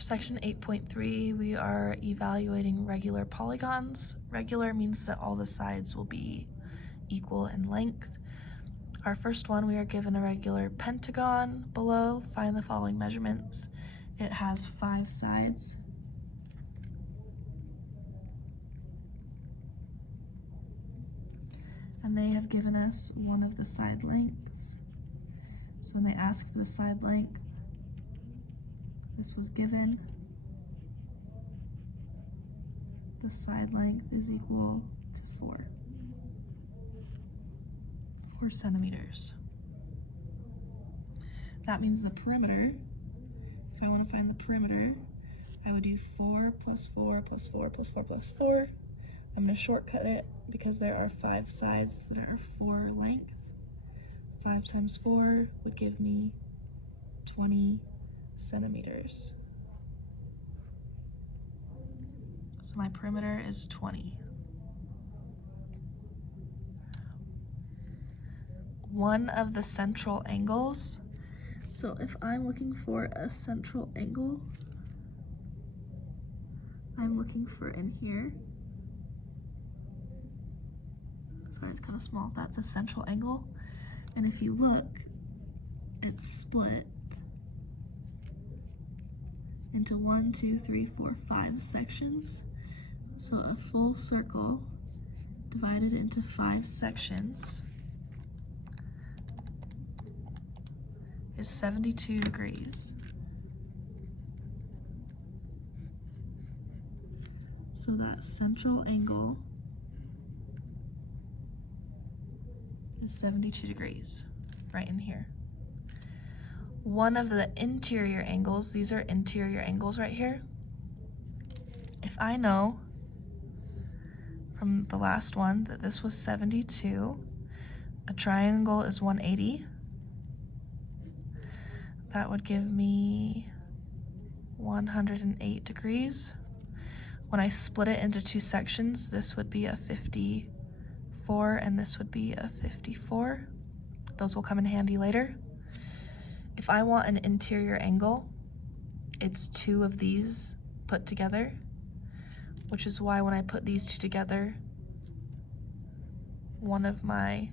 For section 8.3, we are evaluating regular polygons. Regular means that all the sides will be equal in length. Our first one, we are given a regular pentagon. Below, find the following measurements. It has 5 sides. And they have given us one of the side lengths. So when they ask for the side length, this was given. The side length is equal to 4 centimeters. That means the perimeter, if I want to find the perimeter, I would do 4 plus 4 plus 4 plus 4 plus 4. I'm going to shortcut it because there are 5 sides that are 4 length. 5 times 4 would give me 20 centimeters. So my perimeter is 20. One of the central angles. So if I'm looking for a central angle, I'm looking for in here. Sorry, it's kind of small. That's a central angle. And if you look, it's split into 1, 2, 3, 4, 5 sections. So a full circle divided into 5 sections is 72 degrees. So that central angle is 72 degrees, right in here. One of the interior angles, these are interior angles right here. If I know from the last one that this was 72, a triangle is 180, that would give me 108 degrees. When I split it into 2 sections, this would be a 54 and this would be a 54. Those will come in handy later. If I want an interior angle, it's 2 of these put together, which is why when I put these 2 together, one of my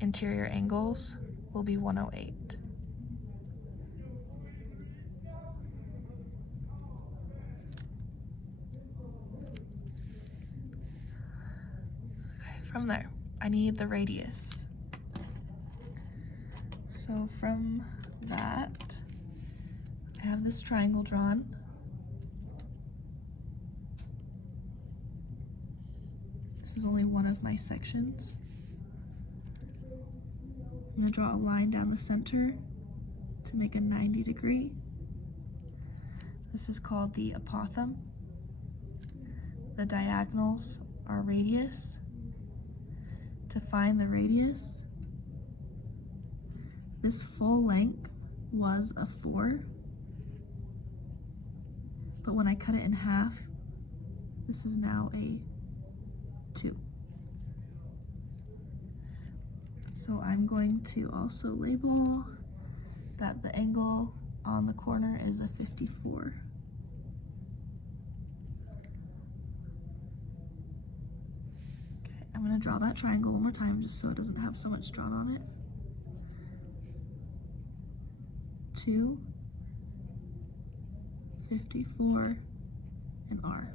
interior angles will be 108. From there, I need the radius. So from that, I have this triangle drawn. This is only one of my sections. I'm going to draw a line down the center to make a 90 degree. This is called the apothem. The diagonals are radius. To find the radius, this full length was a 4, but when I cut it in half, this is now a 2. So I'm going to also label that the angle on the corner is a 54. I'm going to draw that triangle one more time just so it doesn't have so much drawn on it. 2, 54, and R.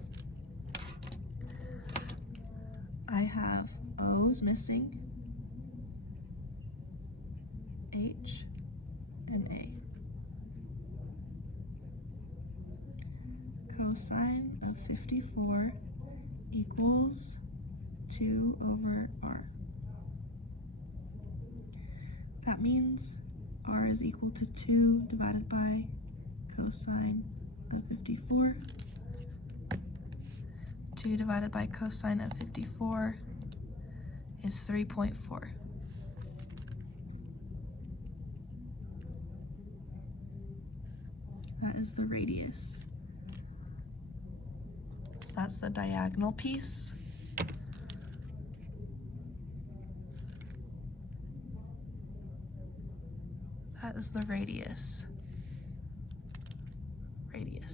I have O's missing, H, and A. Cosine of 54 equals 2 over R. That means R is equal to 2 divided by cosine of 54. 2 divided by cosine of 54 is 3.4. That is the radius. So that's the diagonal piece. That is the radius. Radius.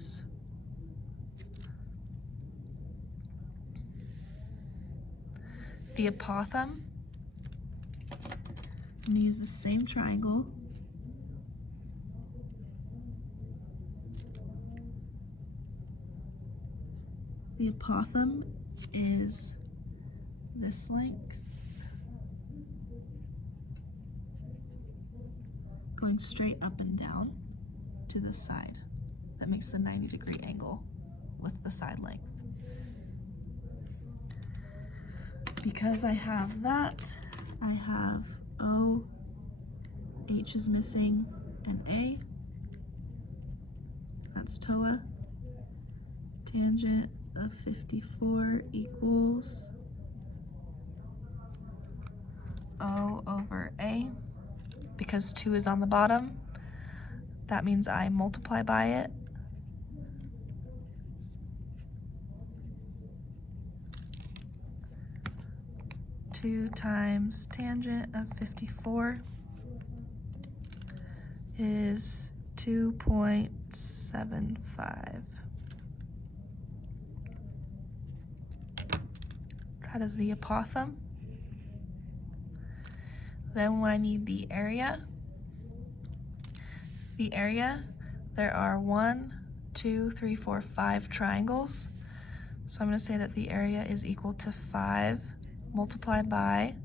the apothem, I'm going to use the same triangle. The apothem is this length, going straight up and down to the side. That makes the 90-degree angle with the side length. Because I have that, I have O, H is missing, and A. That's TOA. Tangent of 54 equals O over A. Because 2 is on the bottom, that means I multiply by it. Two times tangent of 54 is 2.75. That is the apothem. Then when I need the area, there are 1, 2, 3, 4, 5 triangles. So I'm going to say that the area is equal to 5 multiplied by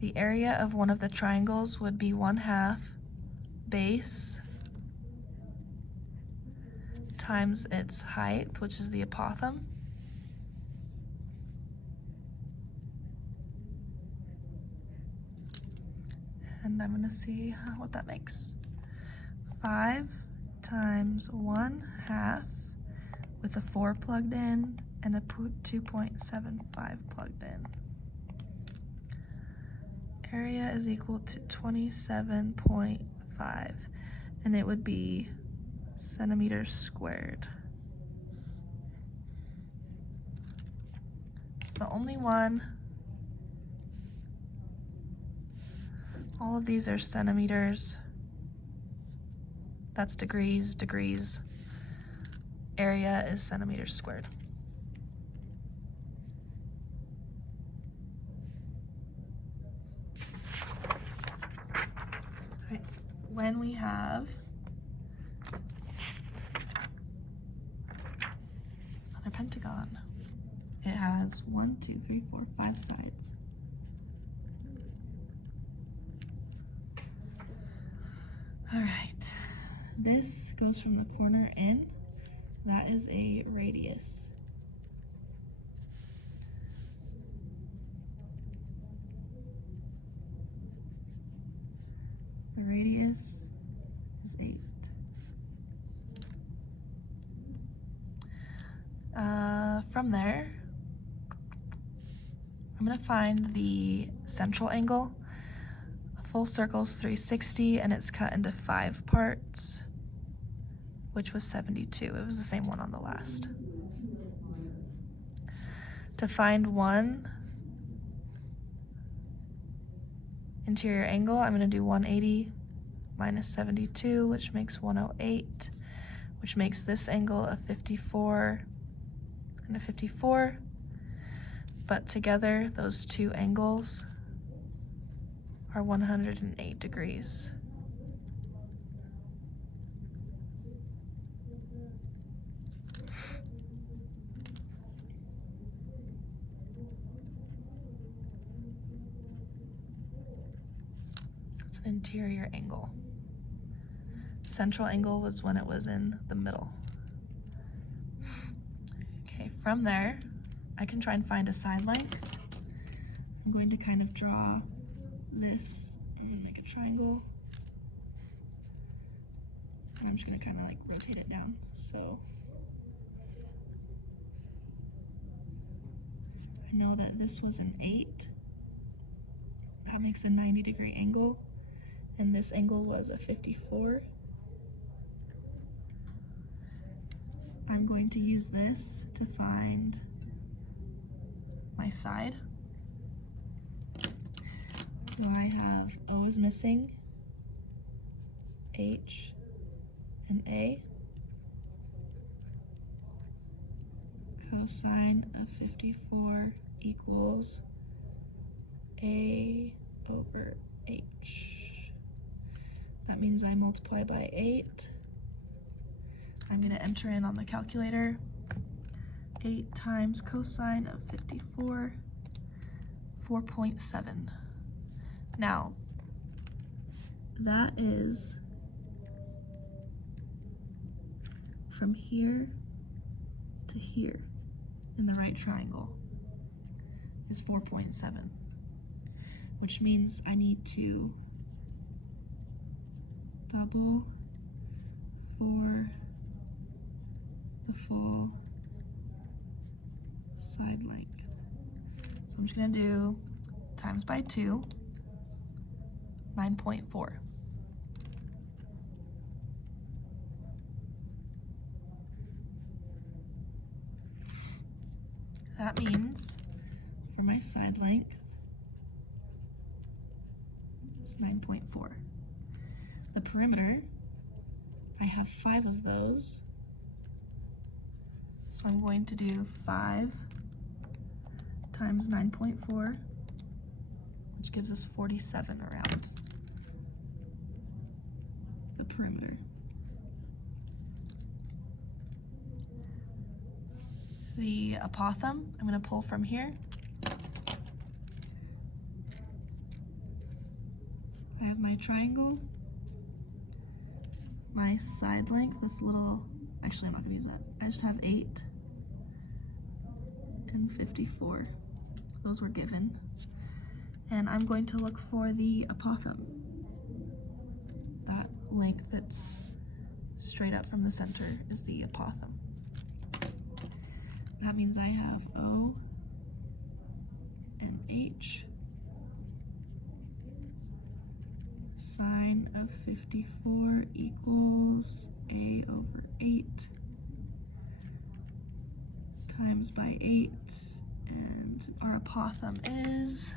the area of one of the triangles would be 1/2 base times its height, which is the apothem. And I'm going to see what that makes. 5 times 1/2 with a 4 plugged in and a 2.75 plugged in. Area is equal to 27.5, and it would be centimeters squared. So the only one, all of these are centimeters. That's degrees, degrees. Area is centimeters squared. Right. When we have another pentagon, it has 1, 2, 3, 4, 5 sides. All right, this goes from the corner in. That is a radius. The radius is 8. From there, I'm going to find the central angle. A full circle is 360, and it's cut into 5 parts, which was 72. It was the same one on the last. To find one interior angle, I'm going to do 180 minus 72, which makes 108, which makes this angle a 54 and a 54. But together, those two angles are 108 degrees. It's an interior angle. Central angle was when it was in the middle. Okay, from there, I can try and find a side length. I'm going to kind of draw this. I'm going to make a triangle. And I'm just going to kind of like rotate it down. So I know that this was an 8. That makes a 90-degree angle. And this angle was a 54. I'm going to use this to find my side. So I have O is missing, H, and A. Cosine of 54 equals A over H. That means I multiply by 8. I'm going to enter in on the calculator 8 times cosine of 54, 4.7. Now, that is from here to here in the right triangle is 4.7, which means I need to double for the full side length. So I'm just gonna do times by 2, 9.4. That means for my side length, it's 9.4. The perimeter, I have 5 of those. So I'm going to do 5 times 9.4, which gives us 47 around the perimeter. The apothem, I'm going to pull from here. I have my triangle, my side length, this little, actually I'm not going to use that. I just have 8 and 54. Those were given. And I'm going to look for the apothem, that length that's straight up from the center is the apothem. That means I have O and H. Sine of 54 equals A over 8 times by 8, and our apothem is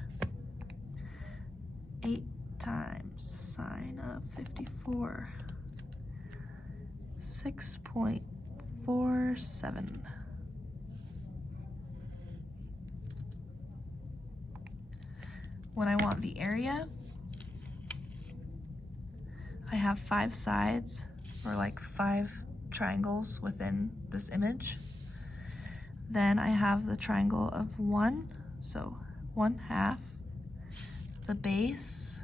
8 times sine of 54, 6.47. When I want the area, I have 5 sides, or like 5 triangles within this image. Then I have the triangle of 1, so 1/2, the base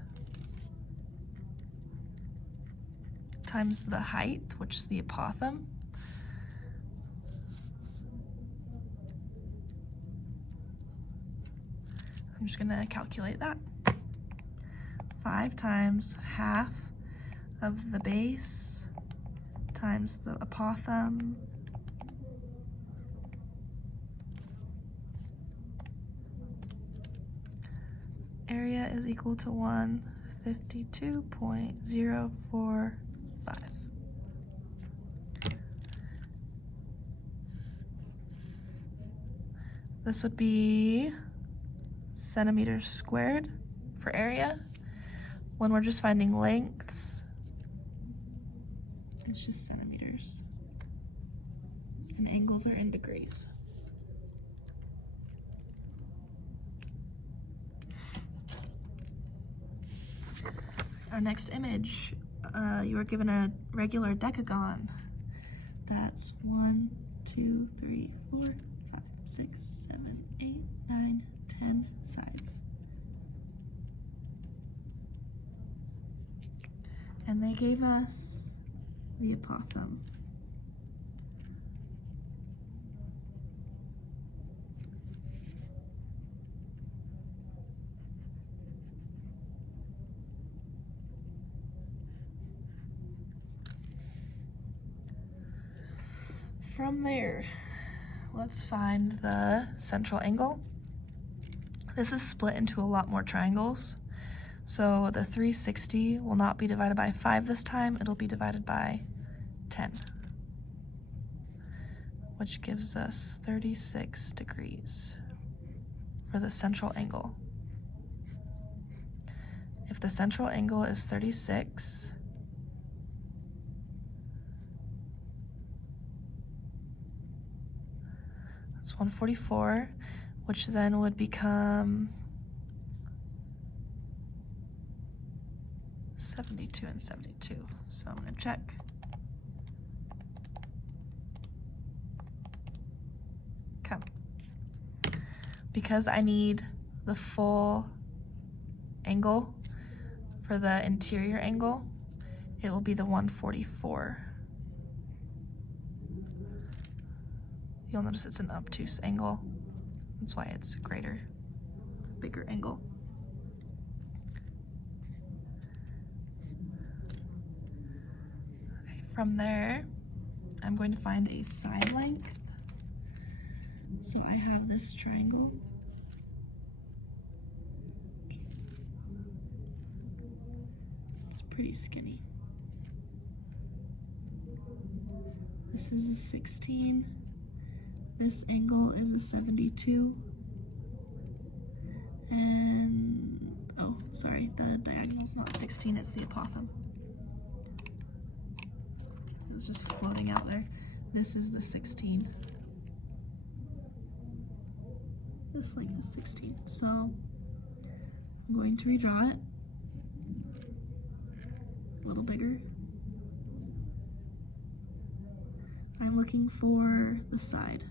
times the height, which is the apothem, I'm just gonna calculate that. 5 times 1/2 of the base times the apothem area is equal to 152.045. This would be centimeters squared for area. When we're just finding lengths, it's just centimeters. And angles are in degrees. Our next image, you are given a regular decagon. That's 1, 2, 3, 4, 5, 6, 7, 8, 9, 10 sides. And they gave us the apothem. From there, let's find the central angle. This is split into a lot more triangles. So the 360 will not be divided by 5 this time, it'll be divided by 10, which gives us 36 degrees for the central angle. If the central angle is 36, that's 144, which then would become 72 and 72. So I'm going to check. Okay. Because I need the full angle for the interior angle, it will be the 144. You'll notice it's an obtuse angle. That's why it's greater. It's a bigger angle. Okay, from there, I'm going to find a side length. So I have this triangle. It's pretty skinny. This is a 16. This angle is a 72. And, oh, sorry, the diagonal's not 16, it's the apothem. It was just floating out there. This is the 16. This length is 16. So I'm going to redraw it a little bigger. I'm looking for the side.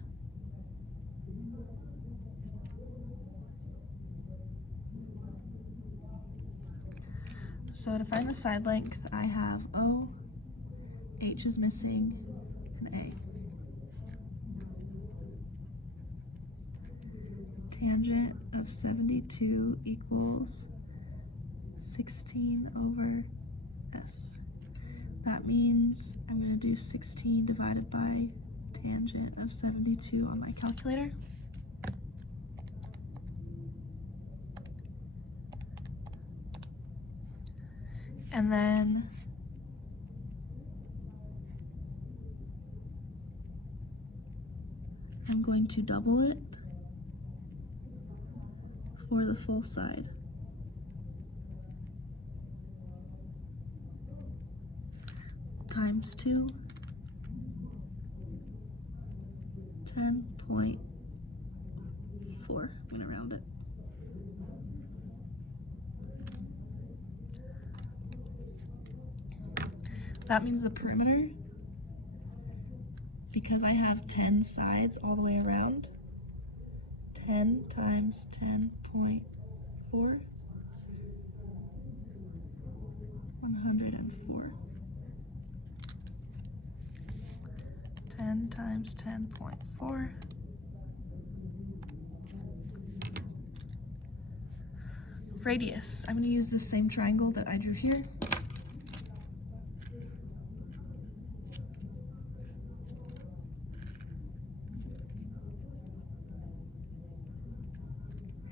So to find the side length, I have O, H is missing, and A. Tangent of 72 equals 16 over S. That means I'm going to do 16 divided by tangent of 72 on my calculator. And then I'm going to double it for the full side. Times 2, 10.4. I'm going to round it. That means the perimeter, because I have 10 sides all the way around, 10 times 10.4, 104. 10 times 10.4. Radius, I'm going to use the same triangle that I drew here.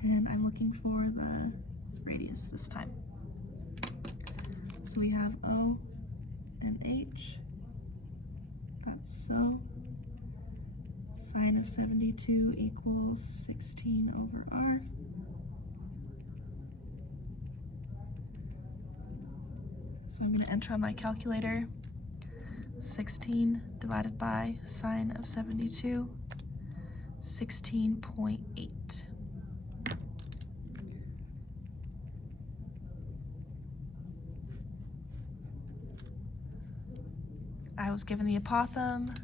And I'm looking for the radius this time. So we have O and H. That's so. Sine of 72 equals 16 over R. So I'm going to enter on my calculator 16 divided by sine of 72, 16.8. I was given the apothem,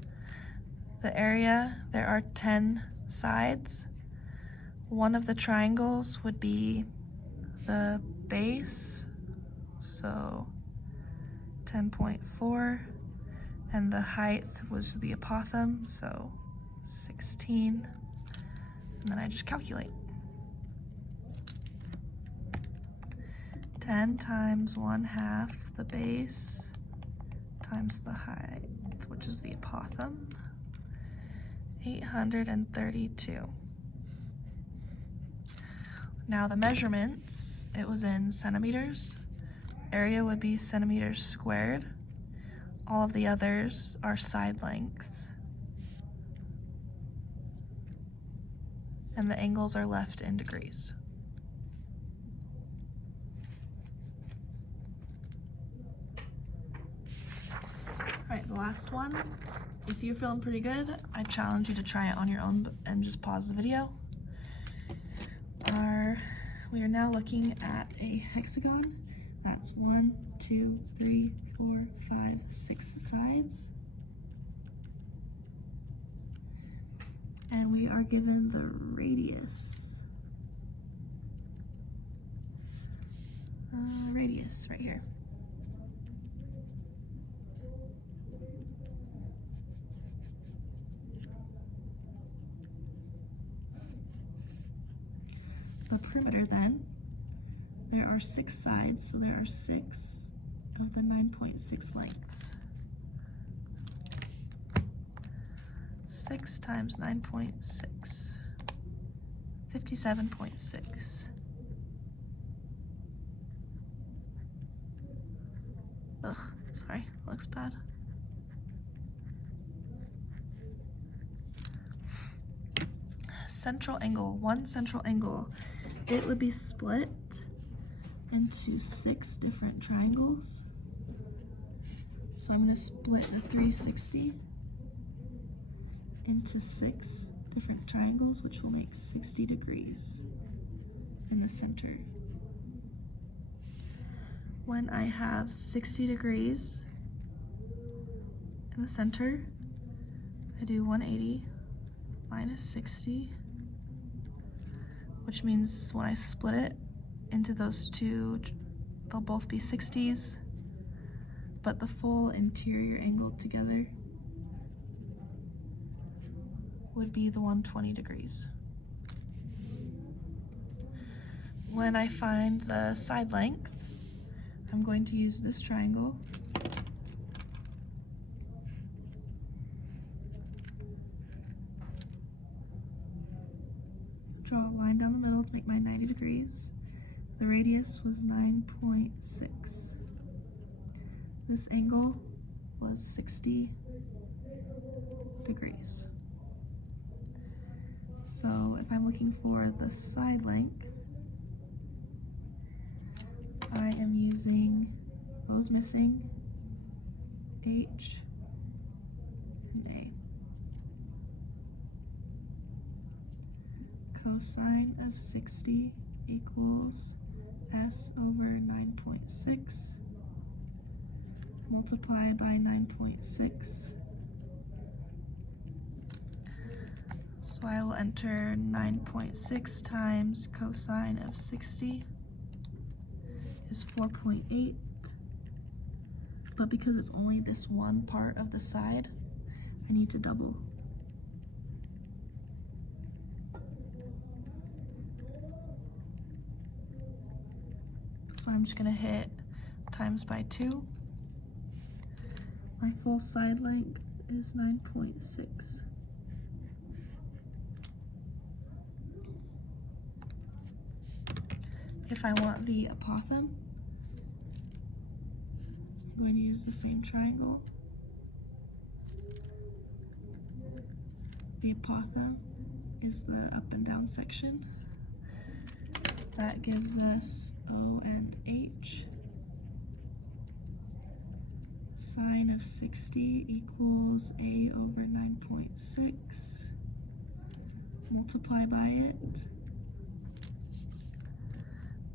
the area. There are 10 sides. One of the triangles would be the base, so 10.4, and the height was the apothem, so 16, and then I just calculate. 10 times 1/2 the base times the height, which is the apothem, 832. Now the measurements, it was in centimeters. Area would be centimeters squared. All of the others are side lengths. And the angles are left in degrees. All right, the last one. If you're feeling pretty good, I challenge you to try it on your own and just pause the video. We are now looking at a hexagon. That's 1, 2, 3, 4, 5, 6 sides. And we are given the radius. Radius right here. The perimeter then, there are 6 sides, so there are 6 of the 9.6 lengths. 6 times 9.6, 57.6. Ugh, sorry, looks bad. Central angle, one central angle. It would be split into 6 different triangles. So I'm going to split the 360 into 6 different triangles, which will make 60 degrees in the center. When I have 60 degrees in the center, I do 180 minus 60, which means when I split it into those two, they'll both be 60s, but the full interior angle together would be the 120 degrees. When I find the side length, I'm going to use this triangle. Draw a line down the middle to make my 90 degrees. The radius was 9.6. This angle was 60 degrees. So if I'm looking for the side length, I am using O's missing, H, and A. Cosine of 60 equals S over 9.6 multiplied by 9.6. So I will enter 9.6 times cosine of 60 is 4.8, but because it's only this one part of the side, I need to double. So I'm just gonna hit times by 2. My full side length is 9.6. If I want the apothem, I'm going to use the same triangle. The apothem is the up and down section. That gives us O and H. Sine of 60 equals A over 9.6. Multiply by it.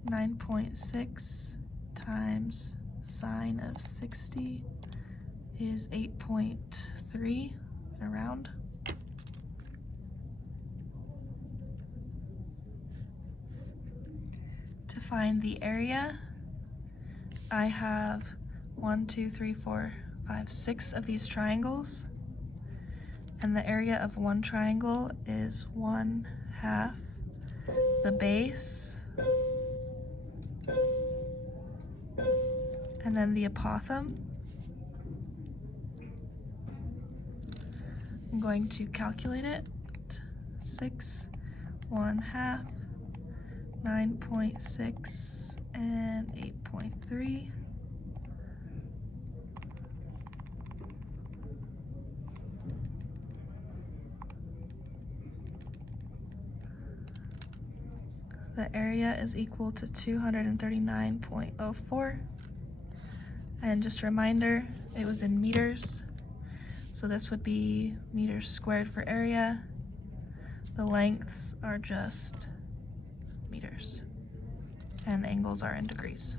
9.6 times sine of 60 is 8.3, around. To find the area, I have 1, 2, 3, 4, 5, 6 of these triangles, and the area of one triangle is 1/2 the base, and then the apothem. I'm going to calculate it. 6, 1/2, 9.6, and 8.3. The area is equal to 239.04. And just a reminder, it was in meters. So this would be meters squared for area. The lengths are just meters. And the angles are in degrees.